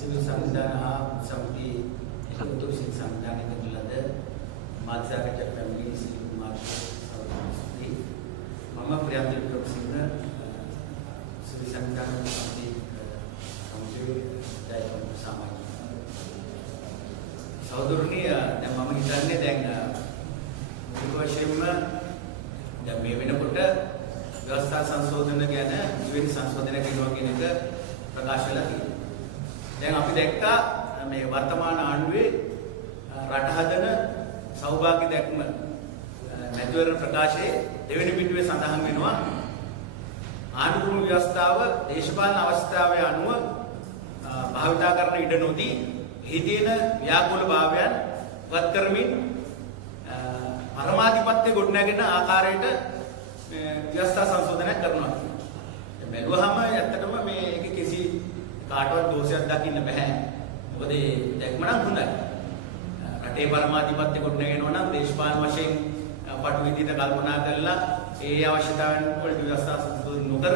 Civil සංවිධාන හා සමිති එකතු සිවිල් සංවිධානයක තුලද මාධ්‍යාකට පැමිණි සිවිල් මාධ්‍ය මම ප්‍රියන්ත වික්‍රමසිංහ සිවිල් සංවිධාන සමිති කමිටුවේ දායක සමාජික සහෝදරණී දැන් මම හිතන්නේ දැන් විශේෂයෙන්ම දැන් මේ වෙනකොට ව්‍යවස්ථා සංශෝධන ගැන දෙවෙනි සංශෝධනය කරනවා කියන එක ප්‍රකාශ වෙලා තියෙනවා. දැන් අපි දැක්කා මේ වර්තමාන ආණ්ඩුවේ රට හදන සෞභාග්‍ය දැක්ම මැතිවරණ ප්‍රකාශයේ දෙවෙනි පිටුවේ සඳහන් වෙනවා ආණ්ඩුක්‍රම ව්‍යවස්ථාව දේශපාලන අවස්ථාවේ අනුව භාවිතා කරන ඉඩ නොදී එහි තියෙන ව්‍යාකූල භාවයන් වත් කරමින් පරමාධිපත්‍ය ගොඩනැගෙන ආකාරයට ව්‍යවස්ථා සංශෝධනයක් කරනවා. දැන් බැලුවහම ඇත්තටම මේක කිසි කාටවත් දෝෂයක් දකින්න බෑ. මොකද මේ දැක්ම නම් හොඳයි. රටේ පරමාධිපත්‍ය ගොඩනගෙනවා නම් දේශපාලන වශයෙන් පටු විදිහට කල්පනා කරලා ඒ අවශ්‍යතාවයන් වලට ව්‍යවස්ථා සංශෝධන නොකර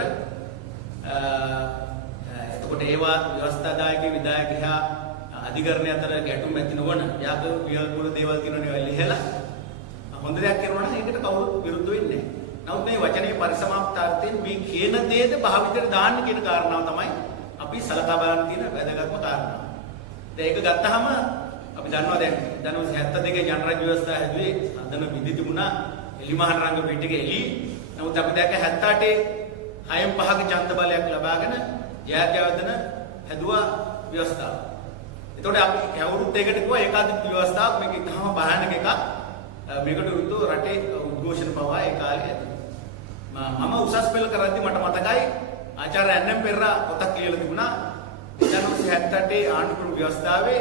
එතකොට ඒවා ව්‍යවස්ථාදායක විධායකයා අධිකරණය අතර ගැටුම් ඇති නොවන ව්‍යාකූල දේවල් කියනවනේ ලිහලා හොඳ දෙයක් කරනවා නම් ඒකට කවුරුත් විරුද්ධ වෙන්නේ නැහැ. නමුත් මේ වචනේ පරිසමාප්තාර්ථයෙන් මේ කියන දේද භාවිතයට දාන්න කියන කාරණාව තමයි අපි සලකා බලන්න තියෙන වැදගත්ම කාරණාව. දැන් ඒක ගත්තාම අපි දන්නවා දැන් 1972 ජනරාජ්‍ය ව්‍යවස්ථාව හැදුවේ හදන විදි තිබුණා එලිමහන් රංග පිටික එළි. නමුත් අපි දැක්ක 78 6න් 5ක ඡන්ද බලයක් ලබාගෙන ජයග්‍රහණ හැදුවා ව්‍යවස්ථාව. එතකොට අපි කවුරුත් ඒකට කිව්වා ඒකාධිපති ව්‍යවස්ථාවක් මේක ඉතාම භයානක එකක්. මේකට විරුද්ධව රටේ උද්ඝෝෂණ පවා ඒ කාලේ ඇති. මම උසස් පෙළ කරද්දි මට මතකයි ආචාර්ය එන්.එම්. පෙරේරා පොතක් ලියලා තිබුණා 1978 ආණ්ඩුක්‍රම ව්‍යවස්ථාවේ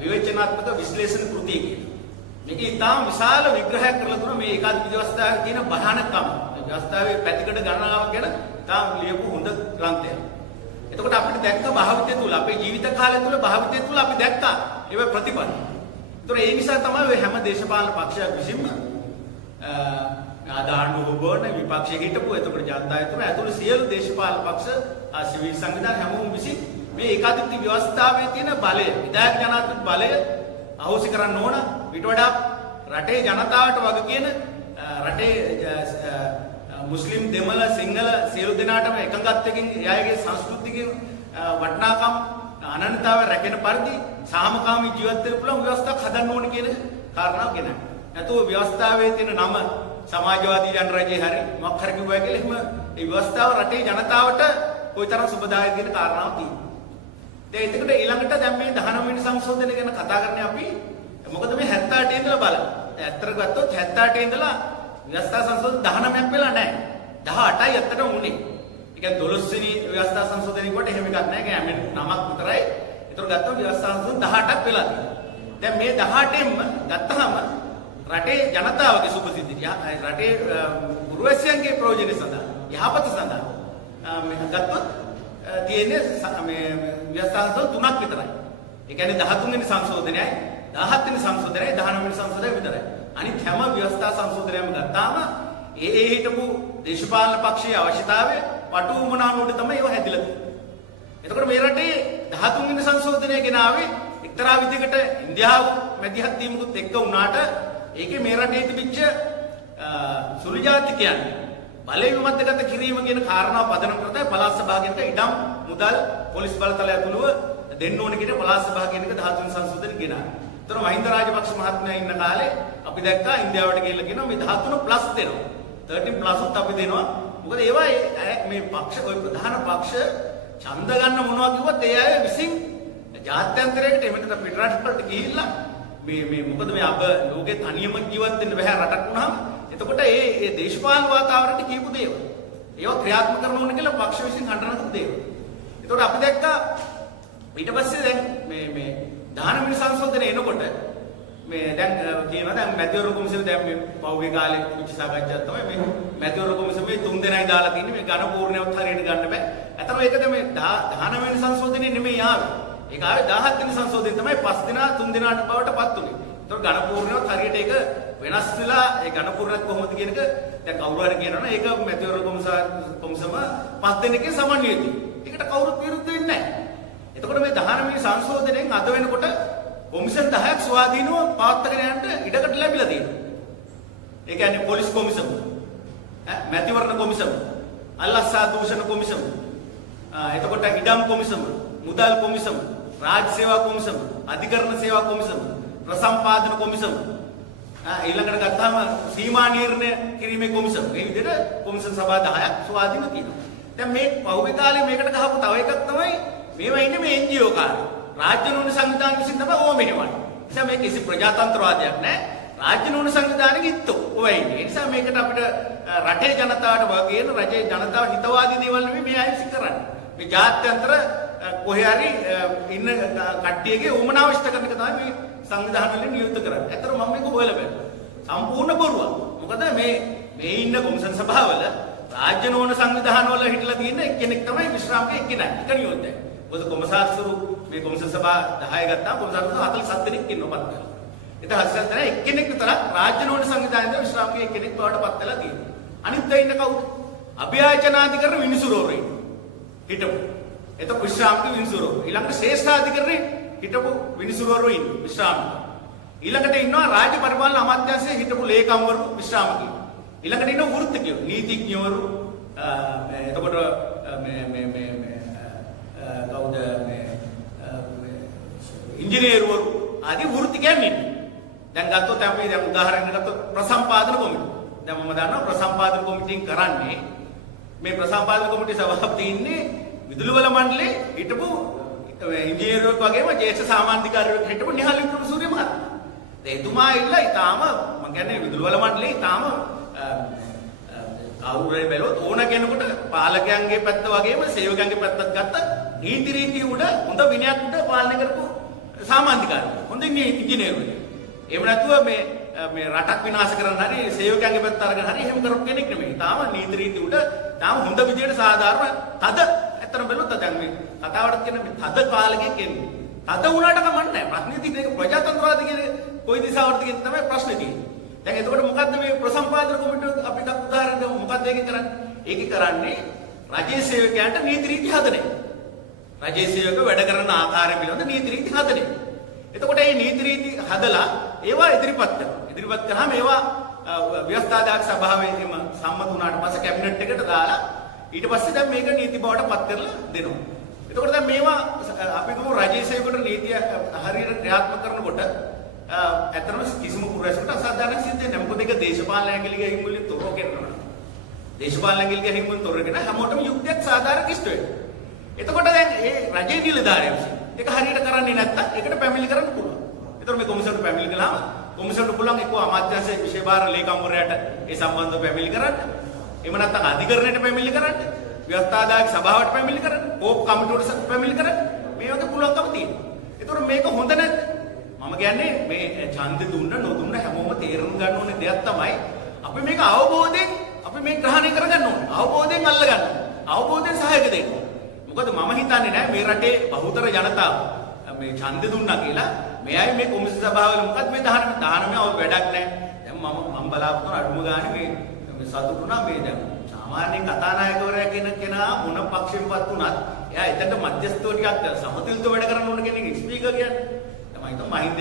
විවේචනාත්මක විශ්ලේෂණ කෘතිය කියලා. මේක ඉතාම විශාල විග්‍රහයක් කරලා දුන්නා මේ ඒකාධිපති ව්‍යවස්ථාවේ තියෙන භයානකම. මේ ව්‍යවස්ථාවේ පැතිකඩ ගණනාවක් ගැන ඉතාම ලියපු හොඳ ග්‍රන්ථයක්. එතකොට අපිට දැක්ක භාවිතය තුල අපේ ජීවිත කාලය තුල භාවිතය තුල අපි දැක්කා ඒව ප්‍රතිපල. ඒතර ඒ නිසා තමයි ඔය හැම දේශපාලන පක්ෂයක් විසින්ම ආදාහඬු හොබවන විපක්ෂයේ හිටපු එතකොට ජනතායතුරු ඇතුළු සියලු දේශපාලන පක්ෂ සිවිල් සංවිධාන හැමෝම විසින් මේ ඒකාධිපති ව්‍යවස්ථාවේ තියෙන බලය විධායක ජනාධිපති බලය අහෝසි කරන්න ඕන ඊට වඩා රටේ ජනතාවට වග කියන රටේ මුස්ලිම් දෙමළ සිංහල සියලු දෙනාටම එකඟත්වයකින් එයාගේ සංස්කෘතික වටිනාකම් අනන්‍යතාවය රැකෙන පරිදි සාමකාමී ජීවත් වෙන්න පුළුවන් ව්‍යවස්ථාවක් හදන්න ඕන කියන කාරණාව ගෙනයි. නැතුව ව්‍යවස්ථාවේ තියෙන නම සමාජවාදී ජනරජයේ හරි මොකක් හරි කිව්වා කියලා එහෙම ඒ ව්‍යවස්ථාව රටේ ජනතාවට කොයිතරම් සුබදායක කියන කාරණාවක් තියෙනවා. දැන් එතකොට ඊළඟට දැන් මේ 19 වෙනි සංශෝධනය ගැන කතා කරන්නේ අපි මොකද මේ 78 ඉඳලා බලන්න. ඇත්තට ගත්තොත් 78 ඉඳලා ව්‍යවස්ථා සංශෝධන 19ක් වෙලා නැහැ. 18යි ඇත්තටම උනේ. ඒ කියන්නේ 12 වෙනි ව්‍යවස්ථා සංශෝධනයේ කොට එහෙම එකක් නැහැ. ඒ කියන්නේ නමක් විතරයි. ඒතර ගත්තොත් ව්‍යවස්ථා සංශෝධන 18ක් වෙලා තියෙනවා. දැන් මේ 18ෙම ගත්තාම රටේ ජනතාවගේ සුභසිද්ධිය රටේ පුරවැසියන්ගේ ප්‍රයෝජන සඳහා යහපත සඳහා මේ ගත්තොත් තියෙන්නේ මේ ව්‍යවස්ථා සංශෝධන 3ක් විතරයි. ඒ කියන්නේ 13 වෙනි සංශෝධනයයි 17 වෙනි සංශෝධනයයි 19 වෙනි සංශෝධනයයි විතරයි. අනිත් හැම ව්‍යවස්ථා සංශෝධනයක්ම ගත්තාම ඒ හිටපු දේශපාලන පක්ෂයේ අවශ්‍යතාවය පටු වුණානුවට තමයි ඒව හැදිලා තියෙන්නේ. එතකොට මේ රටේ 13 වෙනි සංශෝධනය ගෙනාවේ එක්තරා විදිහකට ඉන්දියාව මැදිහත් වීමකුත් එක්ක වුණාට ඒකේ මේ රටේ තිබිච්ච සුළු ජාතිකයන් බලය විමර්ශනගත කිරීම කියන කාරණාව පදනම් කරලා පළාත් සභාවකට ඉඩම් මුදල් පොලිස් බලතල ඇතුළුව දෙන්න ඕන කියන පළාත් සභාවකෙනක 13 වෙනි සංශෝධනය ගෙනා. ඒතර මහින්ද රාජපක්ෂ මහත්මයා ඉන්න කාලේ අපි දැක්කා ඉන්දියාවට ගිහිල්ලා කියනවා මේ 13 ප්ලස් දෙනවා. 13 ප්ලස් උත් අපි දෙනවා. මොකද ඒවා මේ පක්ෂ ඔය ප්‍රධාන පක්ෂ ඡන්ද ගන්න මොනවා කිව්වත් ඒ අය විසින් ජාත්‍යන්තරයකට එමෙතන පිටරට වලට ගිහිල්ලා මේ මොකද මේ අප ලෝකේ තනියම ජීවත් වෙන්න බෑ රටක් වුණාම එතකොට ඒ දේශපාලන වාතාවරණයට කියපු දේවල් ඒවා ක්‍රියාත්මක කරන්න ඕන කියලා පක්ෂ විසින් හඬනන දේවල්. එතකොට අපි දැක්කා ඊට පස්සේ දැන් මේ 19 වෙනි සංශෝධනය එනකොට මේ දැන් කියනවා දැන් මැතිවරණ කොමිසම දැන් මේ පෞගේ කාලේ පුංචි සාකච්ඡාවක් තමයි මේ මැතිවරණ කොමිසමේ 3 දෙනයි දාලා තින්නේ මේ ඝන පූර්ණයවත් හරියට ගන්න බෑ. අතන ඒකද මේ 19 වෙනි සංශෝධනයේ නෙමෙයි ආවේ. ඒක ආවේ 17 වෙනි සංශෝධනයේ තමයි 5 දෙනා 3 දෙනාට බවට පත් උනේ. ඒතකොට ඝන පූර්ණයවත් හරියට ඒක වෙනස් වෙලා ඒ ඝන පූර්ණයක් කොහොමද කියන එක දැන් කවුරු හරි කියනවනේ ඒක මැතිවරණ කොමිසම 5 දෙනෙක්ගේ සමන්විතයි. ඒකට කවුරුත් විරුද්ධ වෙන්නේ නැහැ. එතකොට මේ 19 සංශෝධනයෙන් අද වෙනකොට කොමිෂන් 10ක් ස්වාධීනව පවත්වාගෙන යන්න ඉඩකට ලැබිලා තියෙනවා. ඒ කියන්නේ පොලිස් කොමිෂන්, මැතිවරණ කොමිෂන්, අල්ලස්සා දූෂණ කොමිෂන්, එතකොට ඉඩම් කොමිෂන්, මුදල් කොමිෂන්, රාජ්‍ය සේවා කොමිෂන්, අධිකරණ සේවා කොමිෂන්, ප්‍රසම්පාදන කොමිෂන්, ඊළඟට ගත්තාම සීමා නිර්ණය කිරීමේ කොමිෂන්. මේ විදිහට කොමිෂන් සභා 10ක් ස්වාධීන තියෙනවා. දැන් මේ පහුගිය කාලේ මේකට ගහපු තව එකක් තමයි මේවා ඉන්නේ මේ NGO කාර්ය. රාජ්‍ය නෝන සංවිධාන විසින් තමයි ඕම මෙහෙවන්නේ. ඒ නිසා මේ කිසි ප්‍රජාතන්ත්‍රවාදයක් නැහැ. රාජ්‍ය නෝන සංවිධානෙක ඉත්තෝ ඔය ඉන්නේ. ඒ නිසා මේකට අපිට රටේ ජනතාවට වගේන රජයේ ජනතාව හිතවාදී දේවල් නෙමෙයි මේ අය සිද්ධ කරන්නේ. මේ ජාත්‍යන්තර කොහේ හරි ඉන්න කට්ටියගේ උමනාව ඉෂ්ට කරන එක තමයි මේ සංවිධාන වලින් නියුක්ත කරන්නේ. ඇත්තට මම මේක හොයලා බැලුවා. සම්පූර්ණ බොරුවක්. මොකද මේ ඉන්න කොමිෂන් සභාවල රාජ්‍ය නෝන සංවිධාන වල හිටලා තියෙන එක්කෙනෙක් තමයි විශ්‍රාමක එක්කෙනා. එක නියෝජ්‍යයි. මොකද කොමසාර්ස්වරු මේ කොමිෂන් සභා 10 ගත්තාම කොමසාර්ස්වරු 47 දෙනෙක් ඉන්නවා පත් වෙලා. ඒත් 47 දෙනා එක්කෙනෙක් විතර රාජ්‍ය නෝන සංවිධානයේ විශ්‍රාමක එක්කෙනෙක් බවට පත් වෙලා තියෙනවා. අනිත් අය ඉන්න කවුද? අභියාචනාධිකරණ විනිසුරුවරු හිටපු. එතකොට විශ්‍රාමක විනිසුරුවරු. ඊළඟට ශ්‍රේෂ්ඨාධිකරණේ හිටපු විනිසුරුවරු ඉන්නේ විශ්‍රාමක. ඊළඟට ඉන්නවා රාජ්‍ය පරිපාලන අමාත්‍යාංශයේ හිටපු ලේකම්වරු විශ්‍රාමකයෝ. ඊළඟට ඉන්නවා වෘත්තකයෝ, නීතිඥවරු, එතකොට කවුද ඉංජිනේරුවරු ආදී වෘත්තිකයන් ඉන්නේ. දැන් ගත්තොත් අපි දැන් උදාහරණයක් ගත්තොත් ප්‍රසම්පාදන කොමිටුව. දැන් මම දන්නවා ප්‍රසම්පාදන කොමිටියෙන් කරන්නේ මේ ප්‍රසම්පාදන කොමිටුවේ සභාපති ඉන්නේ විදුලි බල මණ්ඩලයේ හිටපු ඉංජිනේරුවෙක් වගේම ජ්‍යෙෂ්ඨ සාමාන්‍යිකාරයෙක් හිටපු නිහාල් වික්‍රමසූරිය මහත්මයා. එතුමා ඉල්ලා ඊටාම මම කියන්නේ විදුලි බල මණ්ඩලයේ ඊටාම කවුරුරේ බැලුවොත් ඕන කෙනෙකුට පාලකයන්ගේ පැත්ත වගේම සේවකයන්ගේ පැත්තත් ගත්ත නීති රීති උඩ හොඳ විනයක් උඩ පාලනය කරපු සාමාන්‍යකාරයෙක්. හොඳ ඉංජිනේරුවෙක්. එහෙම නැතුව මේ රටක් විනාශ කරන්න හරි සේවකයන්ගේ පැත්ත අරගෙන හරි එහෙම කරපු කෙනෙක් නෙමෙයි. තාම නීති රීති උඩ තාම හොඳ විදියට සාධාරණ තද ඇත්තටම බැලුවොත් දැන් මේ කතාවට කියන මේ තද පාලකයෙක් එන්නේ. තද වුණාට කමක් නැහැ. ප්‍රශ්නේ තියෙන්නේ ඒක ප්‍රජාතන්ත්‍රවාදී කියන කොයි දිශාවටද කියන තමයි ප්‍රශ්නේ තියෙන්නේ. දැන් එතකොට මොකද්ද මේ ප්‍රසම්පාදන කොමිටුව අපි ගත්ත උදාහරණයක් මොකද්ද ඒකේ කරන්නේ? ඒකේ කරන්නේ රජයේ සේවකයන්ට නීති රීති හදන එක. රජයේ සේවකව වැඩ කරන ආකාරය පිළිබඳ නීති රීති හදන එක. එතකොට මේ නීති රීති හදලා ඒවා ඉදිරිපත් කරනවා. ඉදිරිපත් කරාම ඒවා ව්‍යවස්ථාදායක සභාවේ එම සම්මත වුණාට පස්සේ කැබිනට් එකට දාලා ඊට පස්සේ දැන් මේක නීති බවට පත් කරලා දෙනවා. එතකොට දැන් මේවා අපි ගමු රජයේ සේවකවට නීතිය හරියට ක්‍රියාත්මක කරනකොට ඇත්තටම කිසිම පුරවැසියෙකුට අසාධාරණ සිද්ධ වෙන්නේ නැහැ. මොකද ඒක දේශපාලන ඇඟිලි ගැහිම් වලින් තොරව කරනවා. දේශපාලන ඇඟිලි ගැහිම් වලින් තොරව කරන හැමෝටම යුක්තියක් සාධාරණ කිෂ්ට වෙනවා. එතකොට දැන් මේ රජයේ නිලධාරියෝ ඒක හරියට කරන්නේ නැත්තම් ඒකට පැමිණිලි කරන්න පුළුවන්. ඒතර මේ කොමිසමට පැමිණිලි කළාම කොමිසමට පුළුවන් එක්ක අමාත්‍යාංශයේ විශේෂ භාර ලේකම්වරයාට ඒ සම්බන්ධව පැමිණිලි කරන්න. එහෙම නැත්නම් අධිකරණයට පැමිණිලි කරන්න. ව්‍යවස්ථාදායක සභාවට පැමිණිලි කරන්න. කෝප් කමිටුවට පැමිණිලි කරන්න. මේ වගේ පුළුවන්කම තියෙනවා. ඒතර මේක හොඳ නැද්ද? මම කියන්නේ මේ ඡන්දෙ දුන්න නොදුන්න හැමෝම තේරුම් ගන්න ඕනේ දෙයක් තමයි අපි මේක අවබෝධයෙන් අපි මේ ග්‍රහණය කරගන්න ඕනේ. අවබෝධයෙන් අල්ලගන්න. අවබෝධයෙන් සහායක දෙන්න. මොකද මම හිතන්නේ නෑ මේ රටේ බහුතර ජනතාව මේ ඡන්දෙ දුන්නා කියලා මේ අය මේ කොමිසම සභාවල මොකද මේ 19 වැඩක් නෑ. දැන් මම බලාපොරොත්තු අඩුම ගානේ මේ සතුටුනා මේ දැන් සාමාන්‍ය කතානායකවරයා කියන කෙනා මොන පක්ෂයෙන්වත් උනත් එයා එතනට මධ්‍යස්ථව ටිකක් සමතුලිතව වැඩ කරන්න ඕන කෙනෙක් ස්පීකර් කියන්නේ. මහින්ද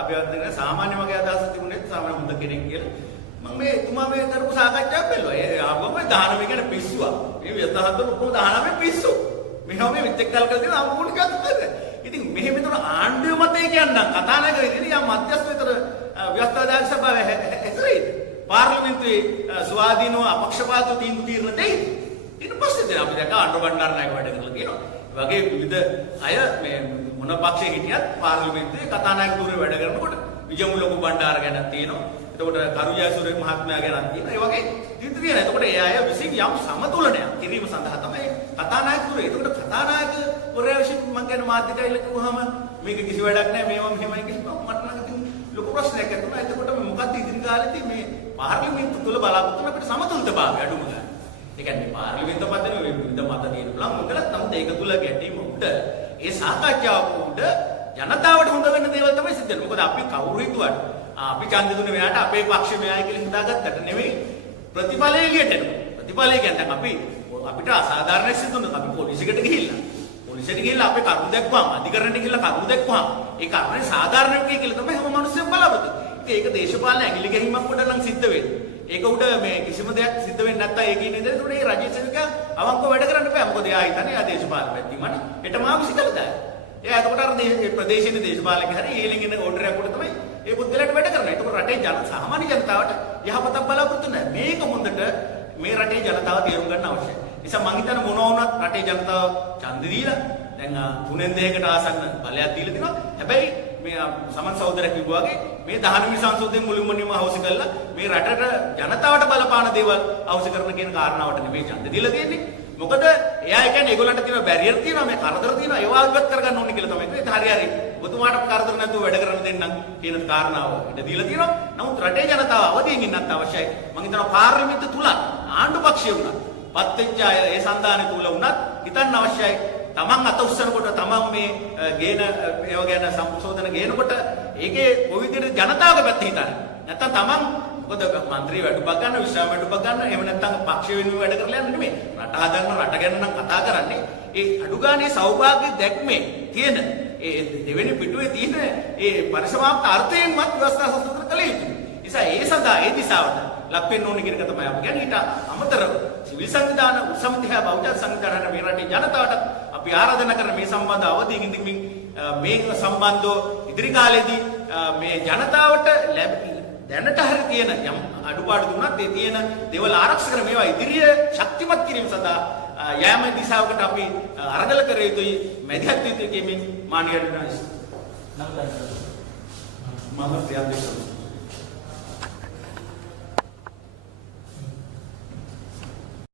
අභිවර්ධන සාමාන්‍ය වගේ අදහස් තිබුණේ සාමාන්‍ය හොඳ කෙනෙක් කියලා. මම මේ එතුමා මේ කරපු සාකච්ඡාවක් බැලුවා. ඒ ආවම 19 කියන පිස්සුවක්. මේ ව්‍යවස්ථාවතර ඔක්කොම 19 පිස්සු. මෙහෙම මේ විත්ෙක්කල් කරලා තියෙන අමුණු කතාවද. ඉතින් මෙහෙම විතර ආණ්ඩුව මතය කියන්නම් කතානායක විදිහට යා මධ්‍යස්ථ විතර ව්‍යවස්ථාදායක සභාවේ ඇතුළේ පාර්ලිමේන්තුවේ ස්වාධීනව අපක්ෂපාතව තීන්දුව දෙයි. ඊට පස්සේ දැන් අපි දැක්ක ආණ්ඩුව බණ්ඩාරනායක වැඩ කරලා තියෙනවා. වගේ විවිධ අය මේ මොන පක්ෂයේ හිටියත් පාර්ලිමේන්තුවේ කතානායකතුරු වැඩ කරනකොට විජයමු ලොකු බණ්ඩාර ගැන තියෙනවා. එතකොට කරුජයසූරිය මහත්මයා ගැන තියෙනවා. ඒ වගේ තීන්දුව තියෙනවා. එතකොට ඒ අය විසින් යම් සමතුලනයක් කිරීම සඳහා තමයි කතානායකතුරු. එතකොට කතානායකවරයා විසින් මම කියන මාධ්‍යට ඇවිල්ලා කිව්වහම මේක කිසි වැඩක් නැහැ මේවා මෙහෙමයි කියලා මට නම් ඉතින් ලොකු ප්‍රශ්නයක් ඇති වුණා. එතකොට මොකක්ද ඉදිරි කාලෙදී මේ පාර්ලිමේන්තුව තුල බලාපොරොත්තු වෙන අපිට සමතුලිතභාවය අඩුම ගන්න. ඒ කියන්නේ පාර්ලිමේන්තුව පදන විවිධ මත තියෙන පුළුවන් මොකද නමුත් ඒක තුල ගැටීම උඩ ඒ සාකච්ඡාව උඩ ජනතාවට හොඳ වෙන දේවල් තමයි සිද්ධ වෙන්නේ. මොකද අපි කවුරු හිතුවත් අපි ඡන්ද දුන්නේ මෙයාට අපේ පක්ෂෙ මෙයායි කියලා හිතාගත්තට නෙවෙයි ප්‍රතිඵලය එළියට එනවා. ප්‍රතිඵලය කියන්නේ අපි අපිට අසාධාරණ සිද්ධ වුණොත් අපි පොලිසියට ගිහිල්ලා පොලිසියට ගිහිල්ලා අපේ කරුණු දැක්වුවාම අධිකරණයට ගිහිල්ලා කරුණු දැක්වුවාම ඒ කරුණේ සාධාරණ වෙන්නේ කියලා තමයි හැම මිනිස්සුම බලාපොරොත්තු වෙන්නේ. ඒක දේශපාලන ඇඟිලි ගැහිමක් උඩ නම් සිද්ධ වෙන්නේ. ඒක උඩ මේ කිසිම දෙයක් සිද්ධ වෙන්නේ නැත්තම් ඒක ඉන්නේ නේද? ඒකට ඒ රජයේ සේවකයා අවංකව වැඩ කරන්න බෑ. මොකද එයා හිතන්නේ එයා දේශපාලන පැත්තීමනේ. හෙට මාව විසිකලා දායි. එයා එතකොට අර ප්‍රදේශීය දේශපාලකයන් හරි ඊළඟ ඉන්න ඕඩරයක් උඩ තමයි ඒ පුද්ගලයාට වැඩ කරන්නේ. ඒකට රටේ සාමාන්‍ය ජනතාවට යහපතක් බලාපොරොත්තු නැහැ. මේක හොඳට මේ රටේ ජනතාව තේරුම් ගන්න අවශ්‍යයි. නිසා මං හිතන්නේ මොනවා වුණත් රටේ ජනතාව ඡන්ද දීලා දැන් 3-2කට ආසන්න බලයක් දීලා තිනවා. හැබැයි මේ සමන් සහෝදරයෙක් කිව්වා වගේ මේ 19 වෙනි සංසෝධනයේ මුලින්ම අවශ්‍ය කළා මේ රටට ජනතාවට බලපාන දේවල් අවශ්‍ය කරන කියන කාරණාවට නෙමෙයි ඡන්ද දීලා තියෙන්නේ. මොකද එයා කියන්නේ ඒගොල්ලන්ට තියෙන බැරියර් තියෙනවා මේ කරදර තියෙනවා ඒවා ඉවත් කරගන්න ඕනේ කියලා තමයි. ඒක හරි. ඔබතුමාට කරදර නැතුව වැඩ කරන්න දෙන්නම් කියන කාරණාව ඉත දීලා තියෙනවා. නමුත් රටේ ජනතාව අවදියෙන් ඉන්නත් අවශ්‍යයි. මම හිතනවා පාර්ලිමේන්තු තුල ආණ්ඩු පක්ෂය වුණා. පත්වෙච්ච අය ඒ සන්දානෙ තුල වුණත් හිතන්න අවශ්‍යයි. තමන් අත උස්සනකොට තමන් මේ ගේන ඒව ගැන සංශෝධන ගේනකොට ඒකේ කොයි විදිහට ජනතාවගේ පැත්ත හිතන්නේ. නැත්තම් තමන් මොකද മന്ത്രി වැඩුපක් ගන්න විශ්‍රාම වැඩුපක් ගන්න එහෙම නැත්තම් පක්ෂ වෙනුවෙන් වැඩ කරලා යන්නේ නෙමෙයි. රට හදන්න රට ගැන නම් කතා කරන්නේ. ඒ අඩුගානේ සෞභාග්‍ය දැක්මේ තියෙන ඒ දෙවෙනි පිටුවේ තියෙන ඒ පරිසමාප්ත අර්ථයෙන්වත් ව්‍යවස්ථා සංශෝධන කළ යුතුයි. නිසා ඒ සඳහා ඒ දිශාවට ලක් වෙන්න ඕනේ කියන එක තමයි අපි කියන්නේ. ඊට අමතරව සිවිල් සංවිධාන උත්සමතිහා බෞද්ධ සංවිධාන මේ රටේ ජනතාවට අපි ආරාධනා කරන මේ සම්බන්ධ අවදීන් ඉඳමින් මේ සම්බන්ධව ඉදිරි කාලේදී මේ ජනතාවට දැනට හරි තියෙන යම් අඩුපාඩු දුන්නත් ඒ තියෙන දේවල් ආරක්ෂා කර මේවා ඉදිරිය ශක්තිමත් කිරීම සඳහා යෑම දිශාවකට අපි අරගල කර යුතුයි මැදිහත් යුතුයි කියමින් මානීය මම ප්‍රියන්දේ